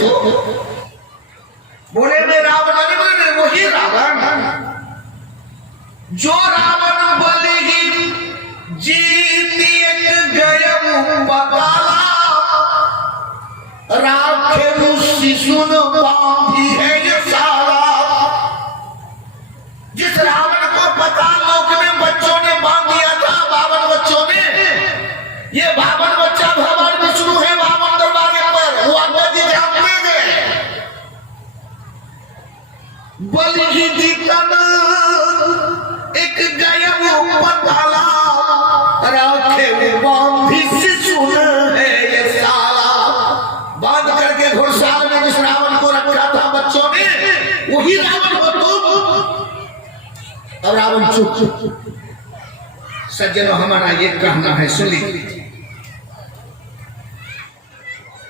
तो बोले मैं रावण नहीं बोले वही रावण जो रावण बलि जीती गयम बकाला राखे शिशुन बांधी है ये साला। जिस रावण को पता लोक में बच्चों ने बांध दिया था 52 बच्चों ने, ये 52 बच्चा भगवान विष्णु है वामन दरबार पर, वो अंदर जी ध्यान दे गए। बलि की जीतन एक गयम बकाला राखे बांधी शिशुन है ये साला। बांध करके घुड़साल में जिस रावण को रखा था बच्चों ने, वही रावण हो तुम। अब रावण चुप। सज्जनों हमारा ये कहना है, सुनिए।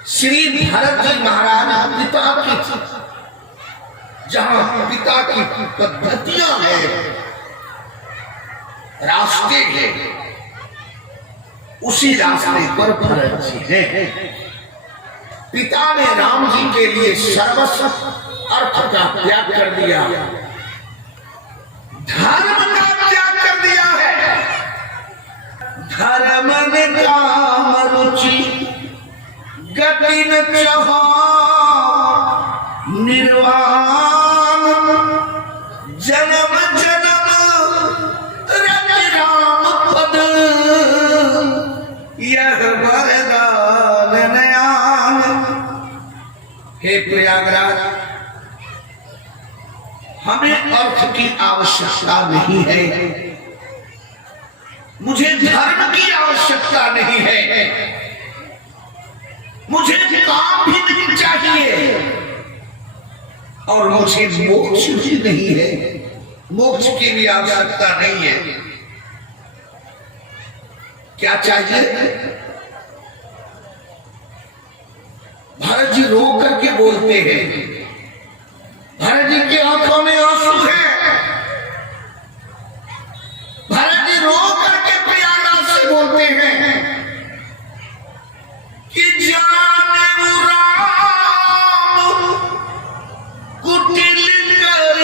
श्री भरत जी महाराज पिता की, जहां पिता की पद्धतियां हैं, रास्ते हैं, उसी रास्ते पर भरत जी हैं। पिता ने राम जी के लिए सर्वस्व अर्थ का त्याग कर दिया, धर्म का त्याग कर दिया है। धर्म ने काम रुचि गति न चाहा निर्वाण जन्म जन्म रति राम पद यह वरदान नयान। हे प्रयागराज, हमें अर्थ की आवश्यकता नहीं है, मुझे धर्म की आवश्यकता नहीं है, मुझे काम भी नहीं चाहिए, और मुझे मोक्ष भी नहीं है, मोक्ष की भी आवश्यकता नहीं है। क्या चाहिए? भरत जी रो करके बोलते हैं, भरत जी के आंखों में आंसू है। भरत जी रो करके प्रयागराज से बोलते हैं कि जाने राम कुटिल कर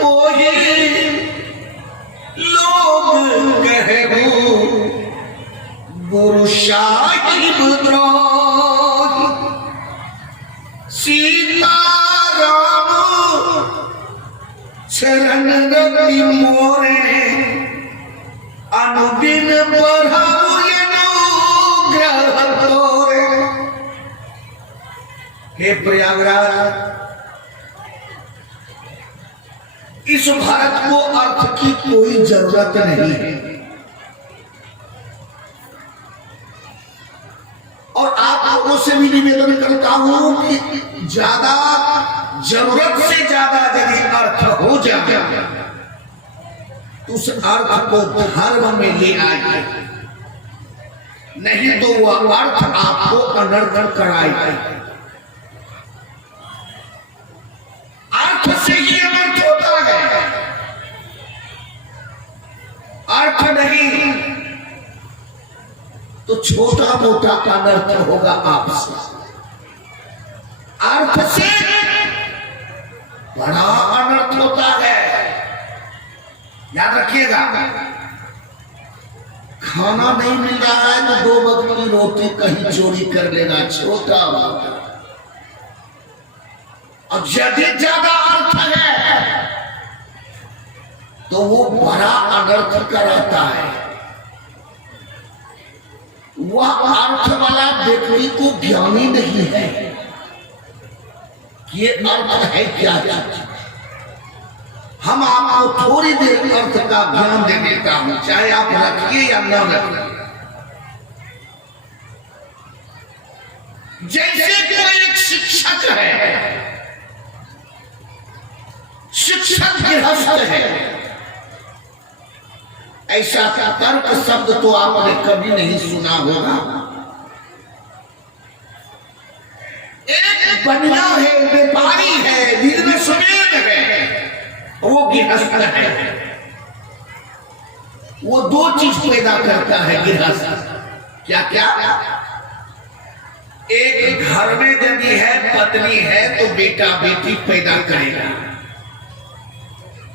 कोई लोग कहे गुरु साहिब द्रोही। सीता राम शरण रति मोरे अनुदिन बढ़ाओ अनुग्रह तोरे। हे प्रयागराज, इस भारत को अर्थ की कोई जरूरत नहीं है, और आप लोगों से भी निवेदन करता हूं कि ज्यादा जरूरत से ज्यादा यदि अर्थ हो जाए तो उस अर्थ को धर्म में ले आए, नहीं तो वह अर्थ आपको अनर्थ कराएगा। अर्थ से ही अनर्थ होता है, अर्थ नहीं तो छोटा मोटा अनर्थ होगा आपसे, अर्थ से बड़ा अनर्थ होता है। याद रखिएगा, खाना नहीं मिल रहा है तो 2 वक्त की रोटी कहीं चोरी कर लेना छोटा बात। अब यदि ज्यादा अर्थ है तो वो बड़ा अनर्थ कराता है। वह अर्थ वाला व्यक्ति को ज्ञानी नहीं है कि ये अर्थ है क्या चीज। हम आपको थोड़ी देर अर्थ का ज्ञान दे देता हूं, चाहे आप रखिए या न रखिए। जैसे कोई एक शिक्षक है, शिक्षक गृहस्थ है, ऐसा तर्क शब्द तो आपने कभी नहीं सुना होगा। एक बनिया है, व्यापारी है, बिजनेसमैन है, वो गृहस्थ है। वो 2 चीज पैदा करता है गृहस्थ। क्या क्या? एक घर में यदि है पत्नी तो बेटा बेटी पैदा करेगा।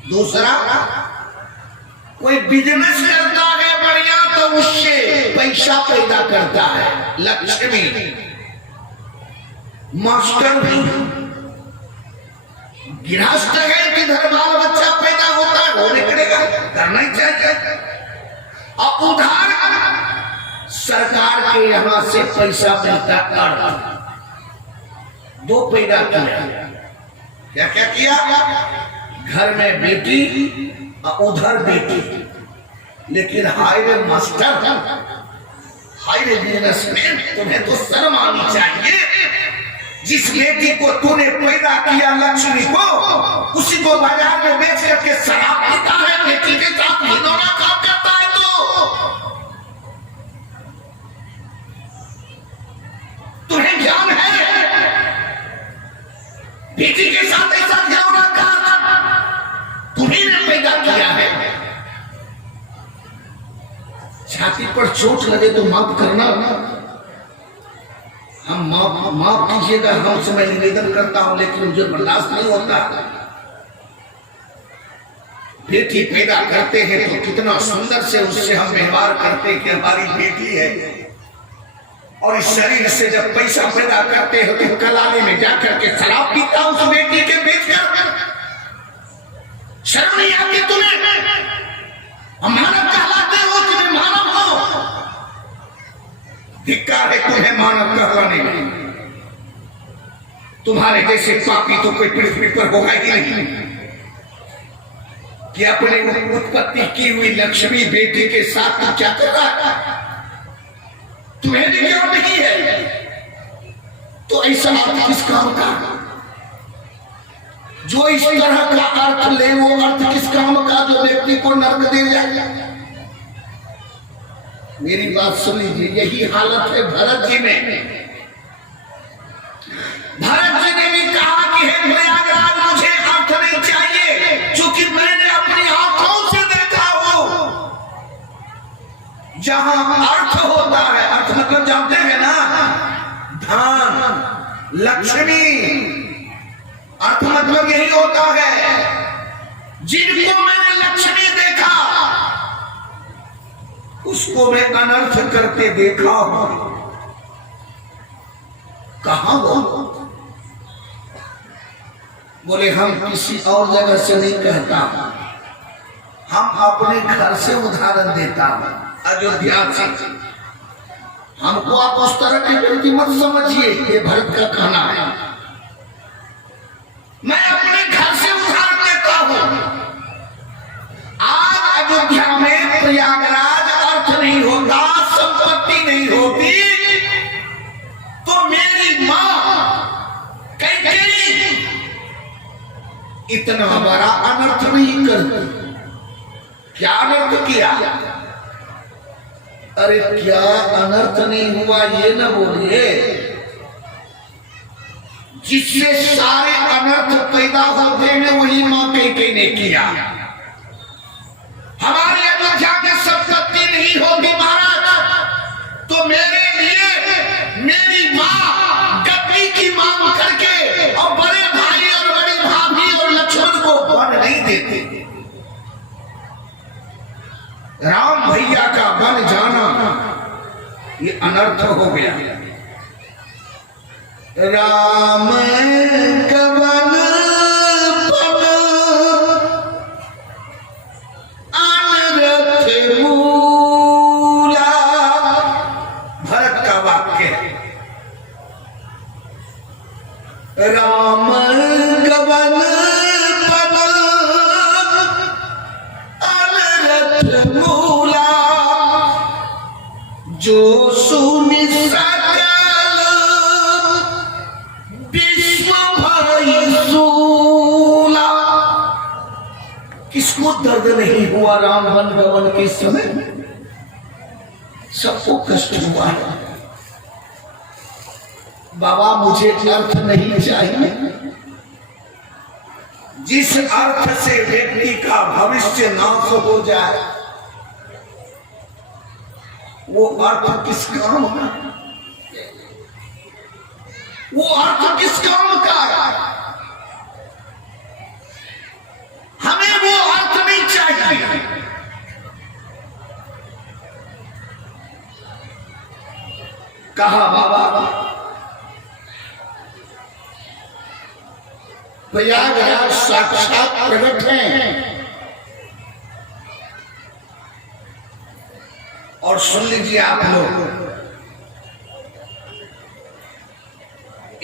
दूसरा, कोई बिजनेस करता है बढ़िया तो उससे पैसा पैदा करता है, लक्ष्मी। मास्टर भी गृहस्थ है कि घर बाल बच्चा पैदा होता है, वो नहीं करेगा, करना ही चाहिए। और उधार सरकार के यहां से पैसा मिलता है, दो पैदा किया। क्या क्या किया? घर में बेटी और उधर बेटी। लेकिन हाय रे मास्टर, हाय रे बिजनेसमैन, तुम्हें तो शर्म आनी चाहिए। जिस बेटी को तूने पैदा किया लक्ष्मी को, उसी को बाजार में बेच करके शराब पीता है, बेटी के साथ घिनौना काम करता है। तो तुम्हें ज्ञान है बेटी के साथ ऐसा घिनौना काम तुम्ही ने पैदा किया है। छाती पर चोट लगे तो माफ करना, हम माफ कीजिएगा, हमसे मैं निवेदन करता हूं, लेकिन मुझे बर्दाश्त नहीं होता। बेटी पैदा करते हैं तो कितना सुंदर से उससे हम व्यवहार करते हैं कि हमारी बेटी है, और इस शरीर से जब पैसा पैदा करते हो तो कलाने में जाकर के शराब पीता उस बेटी के बेच कर। शर्म नहीं आती तुम्हें? हम मानव कहलाते हो कि मैं मानव हूं? धिक्कार है तुम्हें मानव कहलाने में। तुम्हारे जैसे पापी तो कोई पृथ्वी पर होगा ही नहीं कि अपने उत्पत्ति की हुई लक्ष्मी बेटी के साथ तू क्या कर रहा है? तुम्हें भी ज्ञान नहीं है तो ऐसा अर्थ किस काम का? जो इस तरह का अर्थ ले वो अर्थ किस काम का जो व्यक्ति को नर्क दे जाए? मेरी बात सुन लीजिए, यही हालत है भरत जी में। भरत जी ने भी कहा कि हे प्रयागराज, मुझे अर्थ नहीं चाहिए, क्योंकि मैंने अपनी आंखों से देखा हो जहां अर्थ होता है। अर्थ मतलब जानते हैं ना, धन, लक्ष्मी। अर्थ मतलब यही होता है। जिनको मैंने लक्ष्मी देखा उसको मैं अनर्थ करते देखा हूं। कहां वो? बोले हम किसी और जगह से नहीं कहता, हम अपने घर से उदाहरण देता हूं, अयोध्या से। हमको आप उस तरह की व्यक्ति मत समझिए, ये भरत का कहना है। मैं अपने घर से उदाहरण देता हूं। आज अयोध्या में प्रयागराज अर्थ नहीं होता, संपत्ति नहीं होती, तो मेरी मां कैकेयी इतना बड़ा अनर्थ नहीं करती। क्या अनर्थ किया? अरे क्या अनर्थ नहीं हुआ ये न बोलिए, जिससे सारे अनर्थ पैदा होते हैं वही मां कैकेयी ने किया। हमारे अयोध्या में संपत्ति नहीं होगी महाराज, तो मेरे लिए मेरी मां गद्दी की मांग करके और बड़े भाई और बड़ी भाभी और लक्ष्मण को वन नहीं देते। राम भैया का वन जाना ये अनर्थ हो गया। राम का वन राम गवन पन अनरथ मूला, जो सुनि सकल विश्व भय सूला। किसको दर्द नहीं हुआ राम वन गवन के समय? सबको कष्ट हुआ है। बाबा मुझे अर्थ नहीं चाहिए। जिस अर्थ से व्यक्ति का भविष्य नाश हो जाए वो अर्थ किस काम का? वो अर्थ किस काम का? कहा बाबा प्रयागराज साक्षात प्रकट हैं। और सुन लीजिए आप लोग,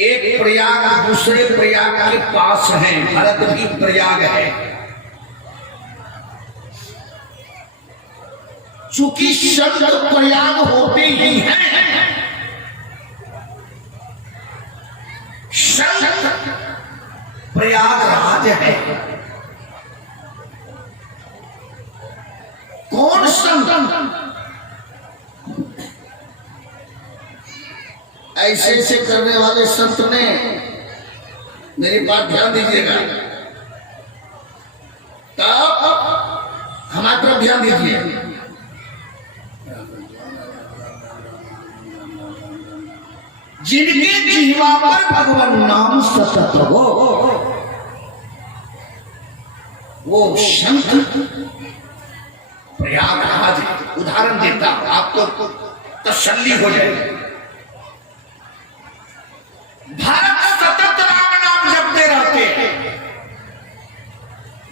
एक प्रयाग दूसरे प्रयाग के पास है, भरत भी प्रयाग है। चूंकि शब्द प्रयाग होते ही हैं, शब्द प्रयागराज है। कौन संत? ऐसे ऐसे करने वाले संत ने, मेरी बात ध्यान दीजिएगा, तब हमारी तरफ ध्यान दीजिए। जिनके जीवा पर भगवान नाम सतत हो, वो संत प्रयागराज। उदाहरण देता हूं आपको, तसल्ली हो जाए। भारत सतत राम नाम जपते रहते।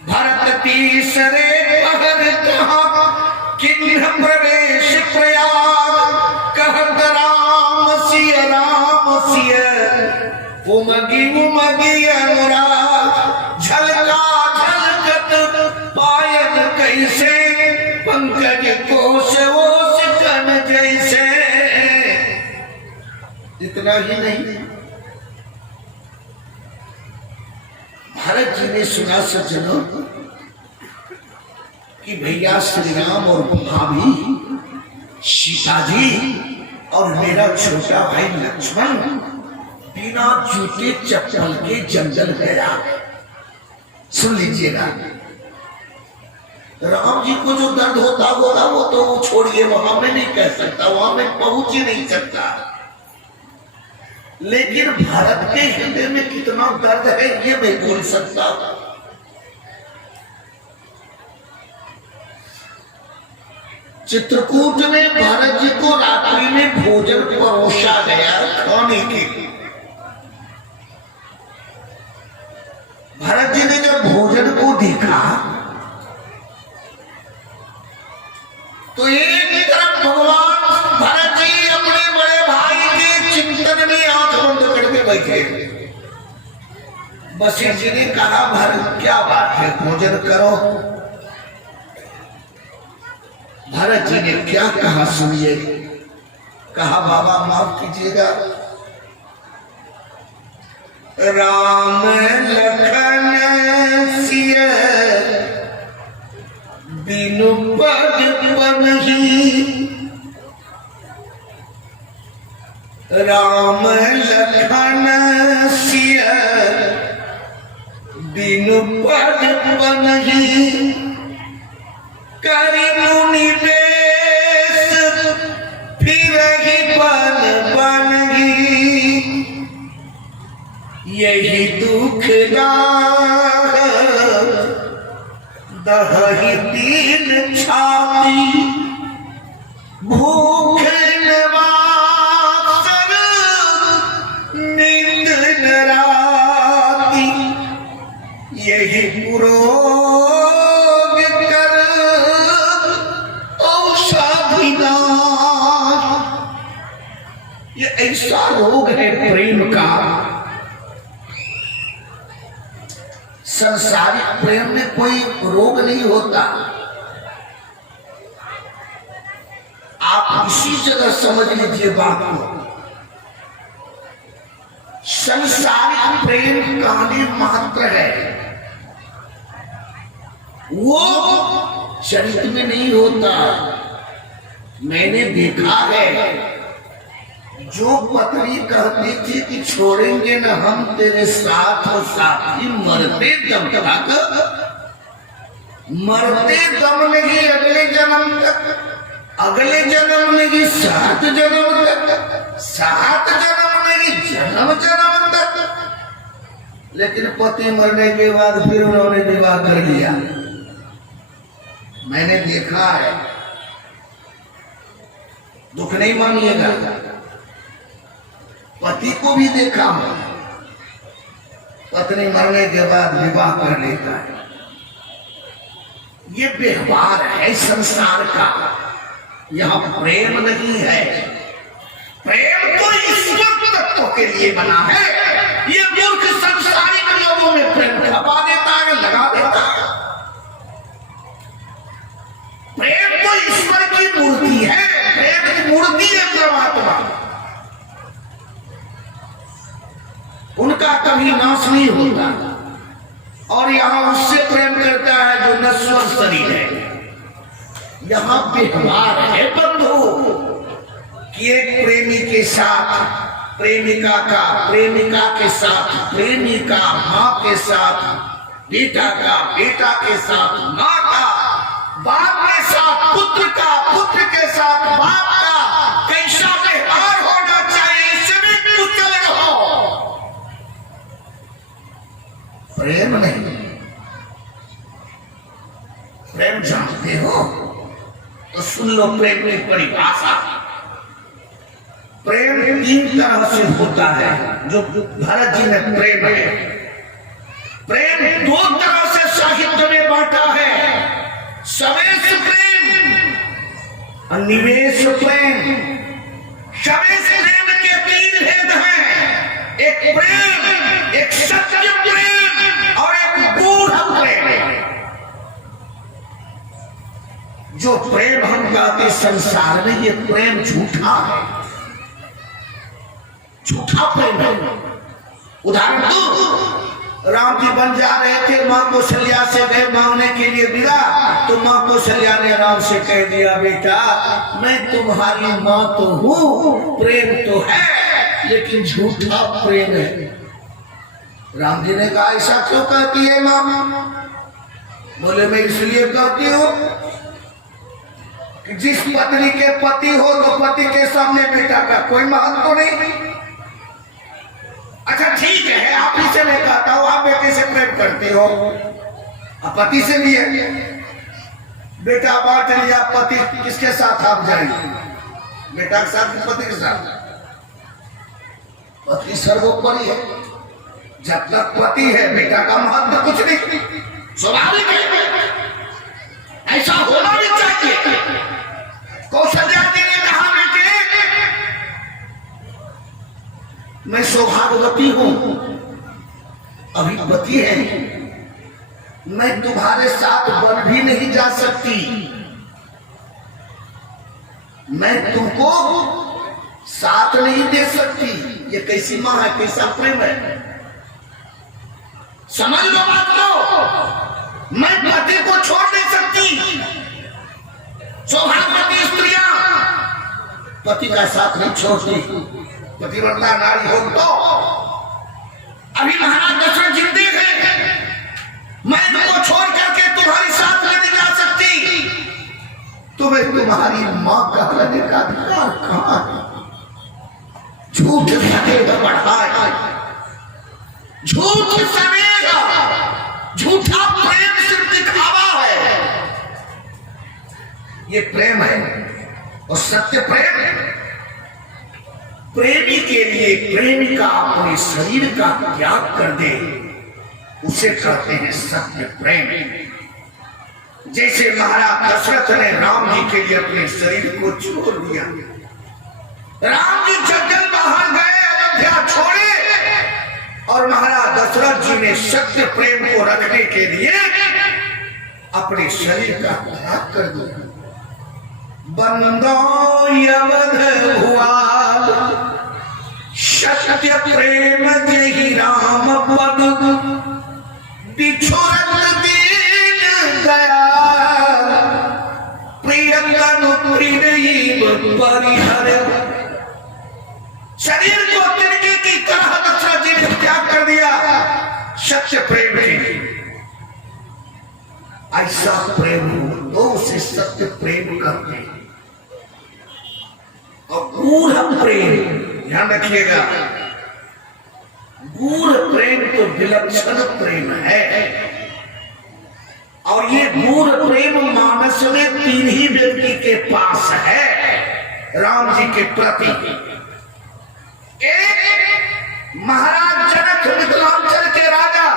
भरत तीसरे पहर कहा किन्ह प्रवेश प्रयाग, कहत राम सिय उमगी उमगी अनुराग, झलका झलकत पायन कैसे, पंकज कोश ओस कन जैसे। इतना ही नहीं, भरत जी ने सुना सज्जनों कि भैया श्री राम और भाभी सीता जी और मेरा छोटा भाई लक्ष्मण बिना जूते चप्पल के जंगल गया। सुन लीजिएगा, राम जी को जो दर्द होता होगा वो तो वो छोड़िए, वहां में नहीं कह सकता, वहां में पहुंच ही नहीं सकता। लेकिन भारत के हृदय में कितना दर्द है ये मैं बोल सकता हूं। चित्रकूट में भारत जी को रात्रि में भोजन परोसा गया खाने के लिए। भरत जी ने जब भोजन को देखा तो एक तरफ भगवान भरत जी अपने बड़े भाई के चिंतन में आंख बंद करके बैठे। वशिष्ठ जी ने कहा, भरत क्या बात है, भोजन करो। भरत जी ने क्या कहा सुनिए। कहा, बाबा माफ कीजिएगा, राम लखन सिय बिनु पद बनहि, राम लखन सिय बिनु पद बनहि, करि मुनि बेस फिरहि बन बनहि, यही दुख दही दीन छाती, भूख नवासर नींद न राती, यही पुरोग कर औषधि दान। ये ऐसा रोग है प्रेम का। संसारिक प्रेम में कोई रोग नहीं होता। आप इसी जगह समझ लीजिए बात को। संसारिक प्रेम कहानी मात्र है, वो चरित्र में नहीं होता। मैंने देखा है, जो पत्नी कहती थी कि छोड़ेंगे न हम तेरे साथ और साथी मरते दम तक, मरते दम नहीं अगले जन्म तक, अगले जन्म नहीं 7 जन्म तक, 7 जन्म नहीं जन्म जन्म तक। लेकिन पति मरने के बाद फिर उन्होंने विवाह कर लिया। मैंने देखा है, दुख नहीं मानिएगा। पति को भी देखा हो, पत्नी मरने के बाद विवाह कर लेता है। ये व्यवहार है संसार का, यह प्रेम नहीं है। प्रेम तो ईश्वर तत्व के लिए बना है। ये मूर्ख संसारिक लोगों में प्रेम खपा देता है, लगा देता है। प्रेम तो ईश्वर की मूर्ति है, प्रेम की मूर्ति है परमात्मा, उनका कभी नाश नहीं होता। और यहाँ उससे प्रेम करता है जो नश्वर शरीर है। यहाँ व्यवहार है बंधु कि एक प्रेमी के साथ प्रेमिका का, प्रेमिका के साथ प्रेमिका, माँ के साथ बेटा का, बेटा के साथ माँ का, बाप के साथ पुत्र का, पुत्र के साथ बाप का कैसा व्यवहार होना चाहिए, इसे भी कुचल रहो। प्रेम नहीं। प्रेम जानते हो तो सुन लो प्रेम की परिभाषा। प्रेम 3 तरह से होता है, जो भरत जी ने प्रेम है। प्रेम 2 तरह से साहित्य में बांटा है, सवेश प्रेम और निवेश प्रेम। सवेश प्रेम के 3 भेद हैं, एक प्रेम, एक सत्य प्रेम और एक गूढ़ प्रेम। जो प्रेम हम कहते संसार में, ये प्रेम झूठा है, झूठा प्रेम है। उदाहरण दो, राम जी बन जा रहे थे, माँ कौशल्या से गए मांगने के लिए विदा, तो माँ कौशल्या ने राम से कह दिया, बेटा मैं तुम्हारी माँ तो हूँ, प्रेम तो है लेकिन झूठा प्रेम है। राम जी ने कहा ऐसा क्यों कहती है माँ? बोले मैं इसलिए कहती हूँ कि जिस पत्नी के पति हो तो पति के सामने बेटा का कोई महत्व तो नहीं। अच्छा ठीक है, आप ही से मैं कहता हूं, आप बेटे से प्रेम करते हो, आप पति से भी है, बेटा बांट लिया, पति किसके साथ आप जाएंगे? बेटा के साथ, पति के साथ। पति सर्वोपरि है, जब तक पति है बेटा का महत्व कुछ नहीं, स्वाभाविक है, ऐसा होना भी चाहिए। कौशल्या जी ने कहा बेटे मैं सौभाग्यवती हूं, अभी पति है, मैं तुम्हारे साथ वन भी नहीं जा सकती, मैं तुमको साथ नहीं दे सकती। ये कैसी माँ है, कैसा प्रेम है, समझ लो बात को। मैं पति को छोड़ नहीं सकती। सौभाग्यवती स्त्रियां पति का साथ नहीं छोड़ती, पतिव्रता नारी हो तो। अभी महाराज दशरथ जिंदे हैं, मैं तुमको छोड़ करके तुम्हारे साथ नहीं जा सकती, तुम्हें तुम्हारी मां का कहने का अधिकार कहां है? झूठ सनेह बढ़ाए, झूठ सनेह, झूठा प्रेम सिर्फ दिखावा है। ये प्रेम है। और सत्य प्रेम, प्रेमी के लिए प्रेमिका अपने शरीर का त्याग कर दे, उसे कहते हैं सत्य प्रेम। जैसे महाराज दशरथ ने राम जी के लिए अपने शरीर को छोड़ दिया। राम जी जंगल बाहर गए, अयोध्या छोड़े, और महाराज दशरथ जी ने सत्य प्रेम को रखने के लिए अपने शरीर का त्याग कर दिया। बंदो यवध भुआल, सत्य प्रेम जहि राम पद, बिछोरत दीन दयाल, प्रियतनु प्रिय परिहर। शरीर को तिनके की तरह दशरथ जी ने त्याग कर दिया सत्य प्रेम के। ऐसा प्रेम हो तो उसे सत्य प्रेम करते हैं। और गूढ़ प्रेम, ध्यान रखिएगा, गूढ़ प्रेम तो विलक्षण प्रेम है। और ये गूढ़ प्रेम मानस में 3 ही व्यक्ति के पास है राम जी के प्रति। एक महाराज जनक मिथिलांचल के राजा,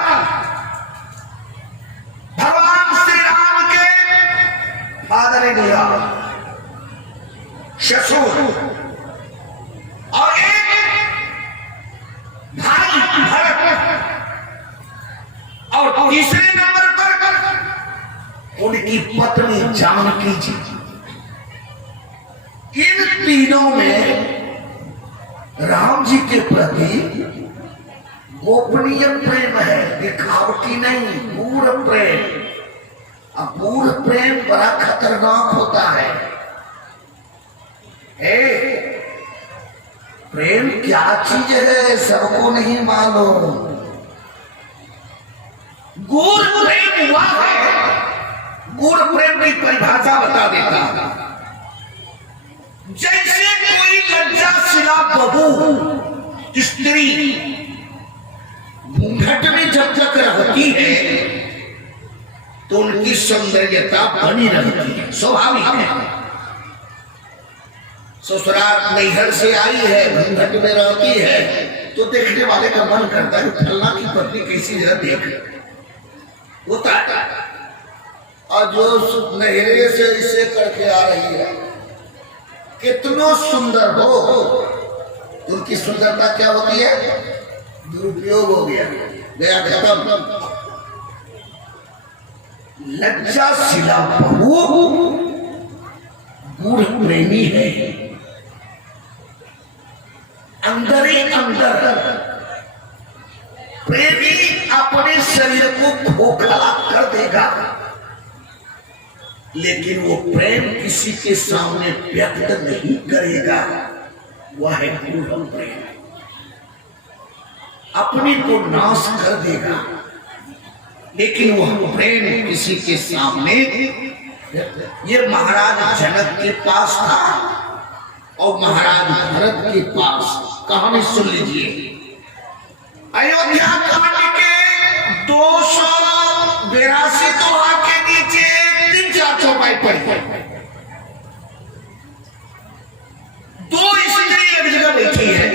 भगवान श्री राम के फादर इन लॉ, ससुर, और एक भाई भरत, और तीसरे नंबर पर उनकी पत्नी जानकी जी। इन तीनों में राम जी के प्रति गोपनीय प्रेम है, दिखावटी नहीं, पूर्ण प्रेम। अब पूर्ण प्रेम बड़ा खतरनाक होता है। प्रेम क्या चीज है सबको नहीं मालूम। गूढ़ प्रेम हुआ है, गूढ़ प्रेम की परिभाषा बता देता। जैसे कोई लज्जाशिला बहू स्त्री घूंघट में जब तक रहती है तो उनकी सौंदर्यता बनी रहती है, स्वाभाविक है। ससुराल नैहर से आई है, घूंघट में रहती है, तो देखने वाले का मन करता है फलना की पत्नी कैसी जरा देख होता है। और जो नहरे से इसे करके आ रही है, कितना सुंदर हो, उनकी सुंदरता क्या होती है? दुरुपयोग हो गया, गया खत्म। लज्जाशिला बहू गूढ़ प्रेमी है, अंदर ही अंदर प्रेमी अपने शरीर को खोखला कर देगा, लेकिन वो प्रेम किसी के सामने व्यक्त नहीं करेगा। वह है गूढ़ प्रेम, अपने को नाश कर देगा, लेकिन वह प्रेम किसी के सामने। ये महाराज जनक के पास था और महाराज भरत के पास। कहानी सुन लीजिए। अयोध्या कांड के 282 दोहा के नीचे 3-4 चौपाई पड़ी। दो स्त्री एक जगह बैठी है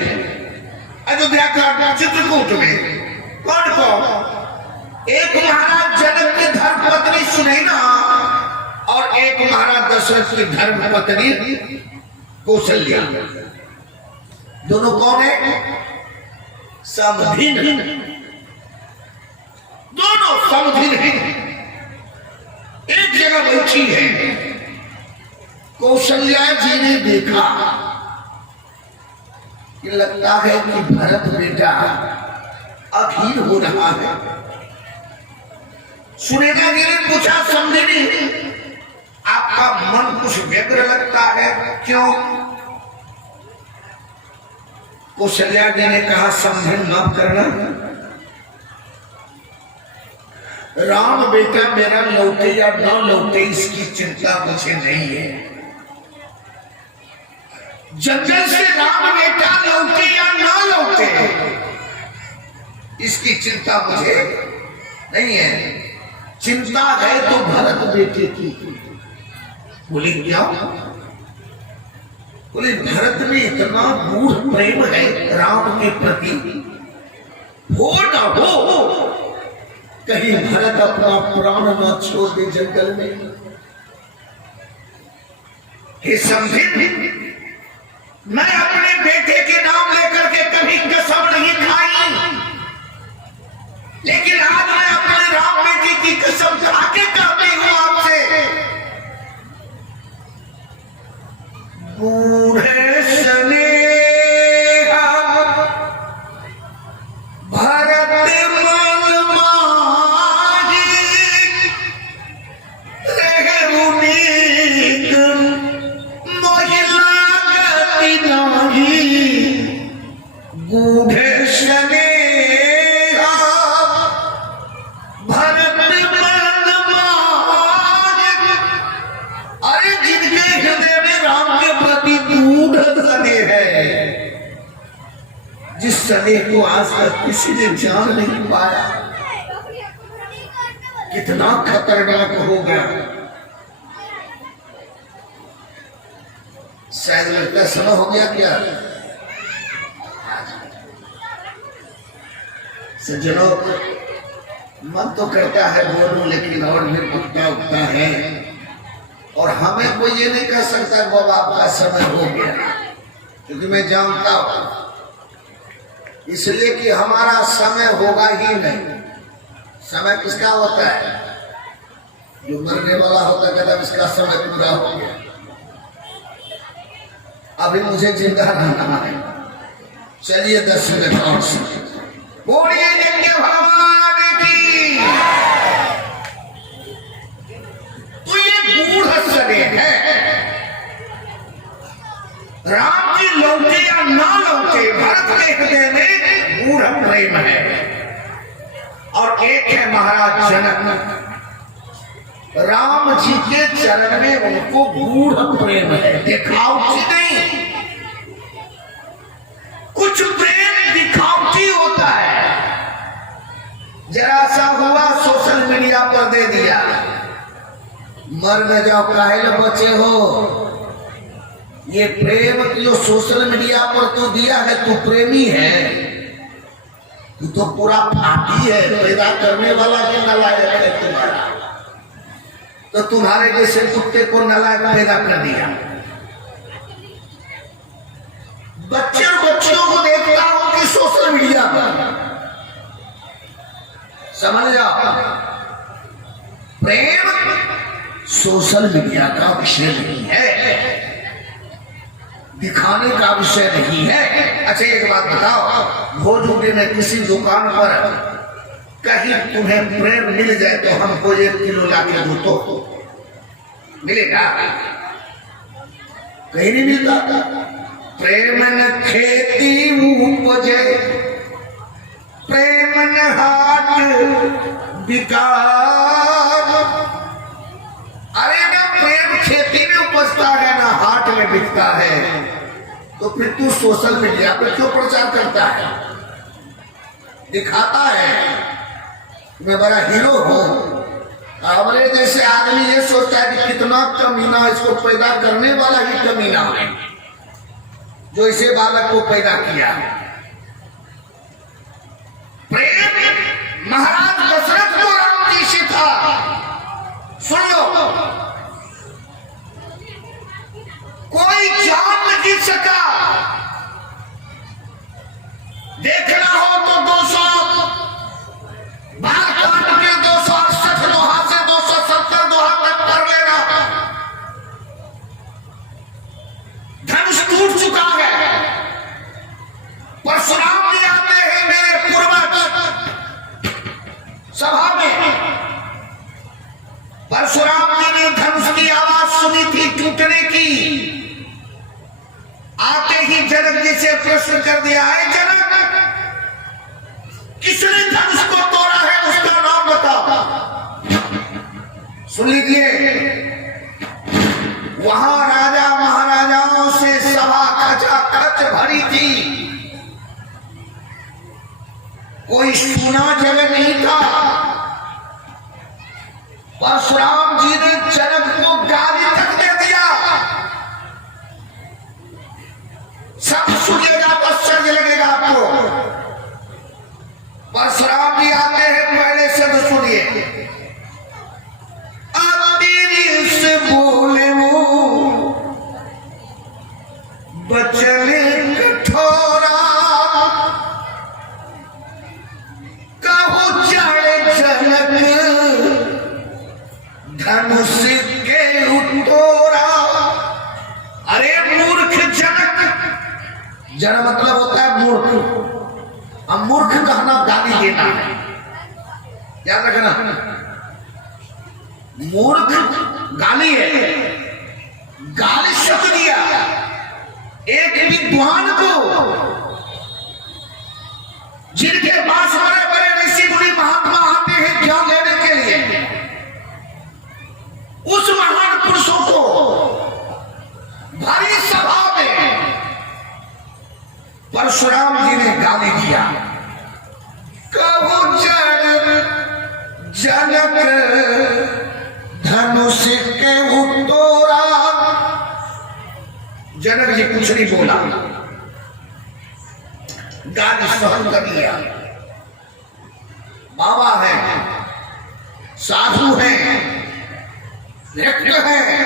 अयोध्या कांड चित्रकूट में। कौन कौन? एक महाराज जनक की धर्म पत्नी सुनैना और एक महाराज दशरथ की धर्म पत्नी कौशल्या। दोनों कौन है? समधिन, दोनों समधिन हैं, एक जगह बैठी है। कौशल्या जी ने देखा कि लगता है कि भरत बेटा अधीर हो रहा है। सुनैना जी ने पूछा, समधिनी आपका मन कुछ व्यग्र लगता है, क्यों? कौशल्या जी ने कहा, समधिन माफ करना, राम बेटा मेरा लौटे या न लौटे इसकी चिंता मुझे नहीं है। जंगल से राम बेटा लौटे या न लौटे इसकी चिंता मुझे नहीं है। चिंता है तो भरत बेटे की। बोली क्या? बोले भरत में इतना गूढ़ प्रेम है राम के प्रति, हो न हो कहीं भरत अपना प्राण न छोड़ दे जंगल में। हे समझे, मैं अपने बेटे के नाम लेकर के कभी कसम नहीं खाई, लेकिन आज मैं अपने राम बेटे की कसम खा के कहती हूं आपसे, बूढ़े स्नेहा भरत मन माही, रेहुनीक महिला गति नाही, बूढ़े स्नेहा भरत मन माही। अरे जिनके हृदय में राम के प्रति गूढ़ स्नेह है, जिस स्नेह को आज तक किसी ने जान नहीं पाया, कितना खतरनाक होगा। शायद लगता समय हो गया क्या? सज्जनों, मन तो करता है बोलूं, लेकिन और भी पकता उगता है, और हमें कोई ये नहीं कह सकता वो आपका समय हो गया, क्योंकि मैं जानता हूं, इसलिए कि हमारा समय होगा ही नहीं। समय किसका होता है? जो मरने वाला होता है, कहता इसका समय पूरा हो गया, अभी मुझे जिंदा रहना है। चलिए 10 मिनट और बोलिए यज्ञ भगवान की। तो ये गूढ़ सने है, राम जी लौटे या ना लौटे, भरत के हृदय में गूढ़ प्रेम है। और एक है महाराज जनक, राम जी के चरण में उनको गूढ़ प्रेम है, दिखावटी नहीं। कुछ प्रेम दिखावटी होता है, जरा सा हुआ सोशल मीडिया पर दे दिया, मर न जाओ काहे बचे हो। ये प्रेम जो सोशल मीडिया पर तू दिया है, तू प्रेमी है, तू तो पूरा फाटी है, पैदा करने वाला भी नालायक है तुम्हारा, तो तुम्हारे जैसे कुत्ते को नालायक पैदा कर दिया। बच्चे और बच्चियों को देखता हूं कि सोशल मीडिया पर, समझ जाओ, प्रेम सोशल मीडिया का विषय नहीं है, दिखाने का विषय नहीं है। अच्छा एक बात बताओ, भोजपुरी में किसी दुकान पर कहीं तुम्हें प्रेम मिल जाए तो हमको 1 किलो लाके दो, तो मिलेगा? कहीं नहीं मिलता। प्रेम न खेती उपजे, प्रेम न हाट बिकार। अरे ना प्रेम खेती में उपजता है, ना हाट में बिकता है, तो फिर तू सोशल मीडिया पर क्यों प्रचार करता है, दिखाता है मैं बड़ा हीरो हूं। हमारे जैसे आदमी ये सोचता है कि कितना कमीना, इसको पैदा करने वाला ही कमीना है जो इसे बालक को पैदा किया। प्रेम महाराज दशरथ को राम जी से था। सुन लो, कोई जान नहीं सका। देखना हो तो 200 बाल काट के 268 दोहा से 270 दोहा तक कर लेना। धनुष टूट चुका है। परशुराम जी आते हैं मेरे पूर्वज सभा में। परशुराम जी ने धनुष की आवाज सुनी थी टूटने की। आते ही जनक जी से प्रश्न कर दिया है, जनक किसने धनुष को तोड़ा है, उसका नाम बताओ। सुन लीजिए, वहां राजा महाराजाओं से सभा खचाखच भरी थी, कोई सुना जगह नहीं था। परशुराम जी ने जनक को गाली तक दे दिया। सब सुनेगा तो आश्चर्य लगेगा आपको। परशुराम जी आते हैं, पहले शब्द सुनिए, तेरी से बोले वो बचन कठोरा, कहो चढ़े जनक धनुष के उतोरा। अरे मूर्ख जनक, जन मतलब होता है मूर्ख। अब मूर्ख कहना गाली देना है, याद रखना। मूर्ख गाली है, गाली शब्द दिया एक विद्वान को, जिनके पास बड़े बड़े ऋषि मुनि महात्मा आते हैं ज्ञान लेने के लिए, उस महान पुरुषों को भारी सभा में परशुराम जी ने गाली दिया। कहो जनक धनुष के उतोरा। जनक जी कुछ नहीं बोला, गाली सहन कर लिया। बाबा हैं, साधु हैं, व्यक्त हैं,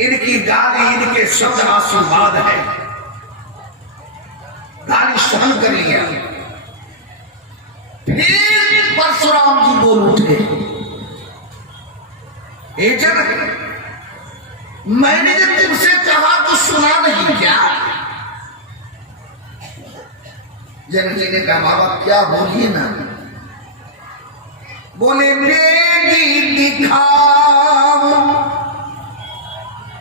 इनकी गाली, इनके शब्द आशीर्वाद है, गाली सहन कर लिया। फिर परशुराम जी बोल उठे, ए जनक, मैंने जब तुमसे कहा तो सुना नहीं क्या? जनक जी ने कहा, बाबा क्या बोलिए ना। बोले, बेगी दिखाओ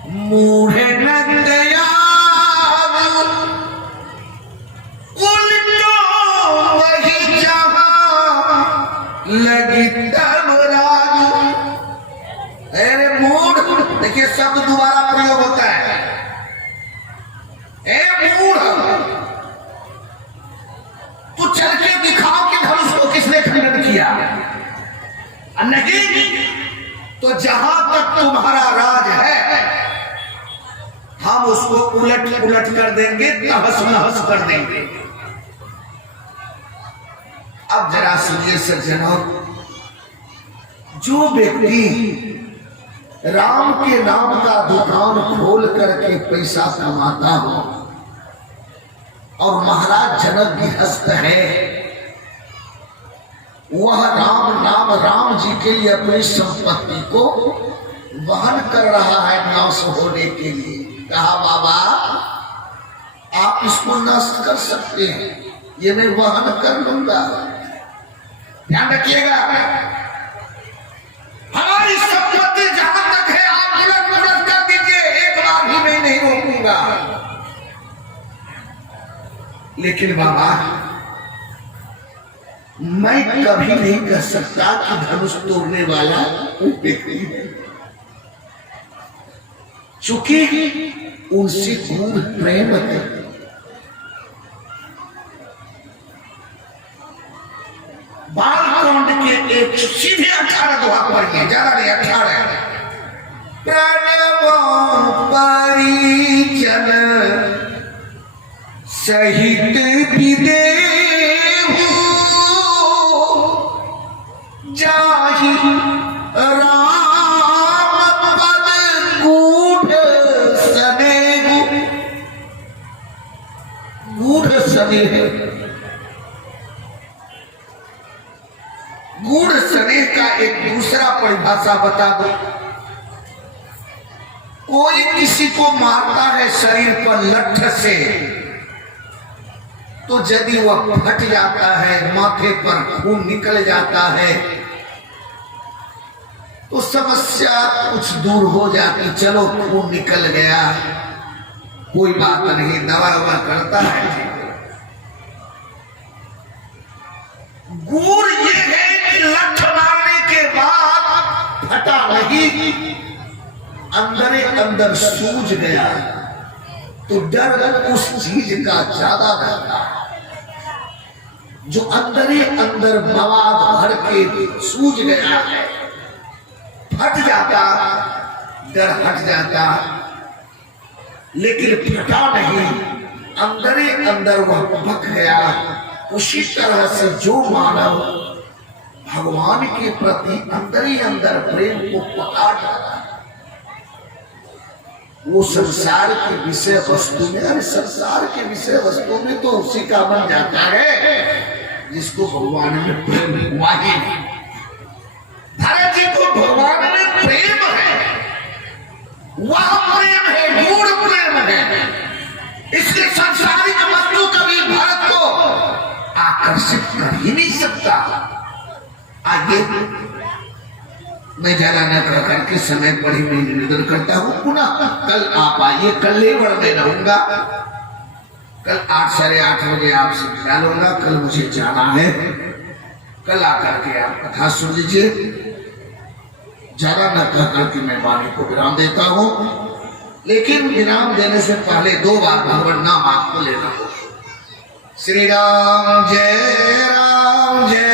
मूढ़ न दया, उल्टो वही जहां लगी तब राज। अरे मूढ़, देखिए शब्द दोबारा प्रयोग होता है, ए मूढ़, तू चल के दिखाओ कि धनुष को किसने खंडन किया। नहीं तो जहां तक तुम्हारा राज है हम उसको उलट उलट कर देंगे, तहस नहस कर देंगे। अब जरा सुनिए सज्जनों, जो व्यक्ति राम के नाम का दुकान खोल करके पैसा कमाता हो और महाराज जनक गृहस्थ है, वह राम नाम, राम जी के लिए अपनी संपत्ति को वहन कर रहा है नाश होने के लिए। कहा, बाबा आप इसको नष्ट कर सकते हैं, ये मैं वहन कर लूंगा। ध्यान रखिएगा, हमारी संपत्ति जहां तक है आप उलट उलट कर दीजिए, एक बार भी मैं नहीं रोकूंगा। लेकिन बाबा मैं कभी नहीं कह सकता कि धनुष तोड़ने वाला वो व्यक्ति है, चूंकि उनसे गूढ़ प्रेम है। बालकांड के एक सीधे 18 दोहा पढ़िए, ज्यादा नहीं 18। प्रणव परिजन सहित विदेहु जाहि राम पद गूढ़ सनेहु। गूढ़ स्नेह, गूढ़ स्नेह का एक दूसरा परिभाषा बता दो। कोई किसी को मारता है शरीर पर लठ से, तो यदि वह फट जाता है, माथे पर खून निकल जाता है, तो समस्या कुछ दूर हो जाती, चलो खून निकल गया, कोई बात नहीं, दवा ववा करता है। गूढ़ ये है कि लठ मारने के बाद फटा नहीं, अंदर अंदर सूज गया, तो डर उस चीज का ज्यादा रहता है। जो अंदर ही अंदर मवाद भर के सूझ गया है, फट जाता, डर हट जाता, लेकिन फटा नहीं, अंदर ही अंदर वह पक गया। उसी तरह से जो मानव भगवान के प्रति अंदर ही अंदर प्रेम को पका डाला, वो संसार के विषय वस्तु में, अरे संसार के विषय वस्तु में तो उसी का बन जाता है जिसको भगवान में प्रेम हुआ ही नहीं। भरत जी को भगवान में प्रेम है, वह प्रेम है, गूढ़ प्रेम है, इसलिए संसारिक वस्तु कभी भरत को आकर्षित कर ही नहीं सकता। आगे मैं ज्यादा न कर करके समय पर ही मैं निवेदन करता हूँ, पुनः कल आप आइए, कल लेबर में रहूंगा, कल 8 साढ़े 8 बजे आपसे विदा लूंगा। कल मुझे जाना है, कल आकर के आप कथा सुन लीजिए। ज्यादा न कह करके मैं वाणी को विराम देता हूँ, लेकिन विराम देने से पहले 2 बार भगवान नाम आपको लेना हो। श्री राम जय राम जय